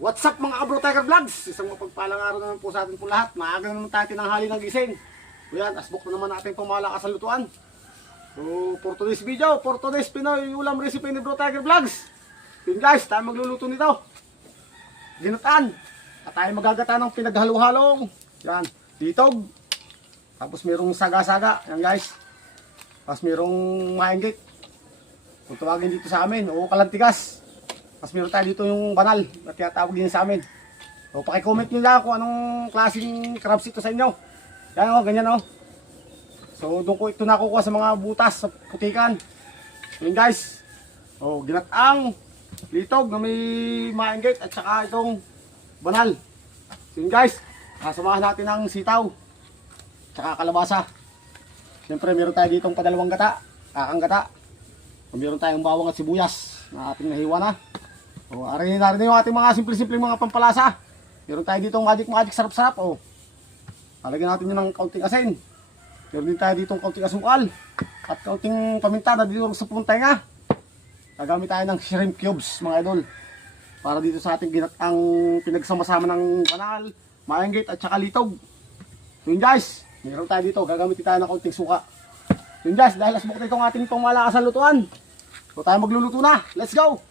What's up mga Kabro Tiger Vlogs? Isang mapagpalang araw naman po sa atin po lahat. Maaga naman tayo tinanghali ng gising. So yan, asbok na naman natin itong malakas sa lutuan. So for today's video, for today's Pinoy ulam recipe ni Bro Tiger Vlogs. So yun guys, tayo magluluto nito. Ginutan. At tayo magagata ng pinaghalo-halong. Yan, litog. Tapos mayroong saga-saga. Yan guys. Tapos mayroong maenggit. Kung tawagin dito sa amin, o kalantigas. Mas meron tayo dito yung banal na tinatawag din sa amin. So paki-comment nyo lang kung anong klaseng crabs ito sa inyo. Yan o, ganyan o. So doon ko ito nakukuha sa mga butas sa putikan. Yun guys. O, ginataang litog na may maenggit at saka itong banal. So yun guys, kasamahan natin ng sitaw. Tsaka kalabasa. Siyempre meron tayo ditong padalawang gata, kakang gata. Meron tayong bawang at sibuyas na ating nahiwa na. O, aray na rin yung ating mga simple-simple mga pampalasa. Meron tayo dito magic sarap-sarap. O, alagyan natin yun ng kaunting asin. Meron din tayo dito kaunting asukal. At kaunting paminta na dito sa puntenga. Gagamit tayo ng shrimp cubes mga idol. Para dito sa ating ginatang pinagsama-sama ng banal, maenggit at saka litog. So yun guys, meron tayo dito. Gagamit tayo ng kaunting suka. So yun guys, dahil asbok na itong ating pang malakas sa lutuan. So tayo magluluto na. Let's go!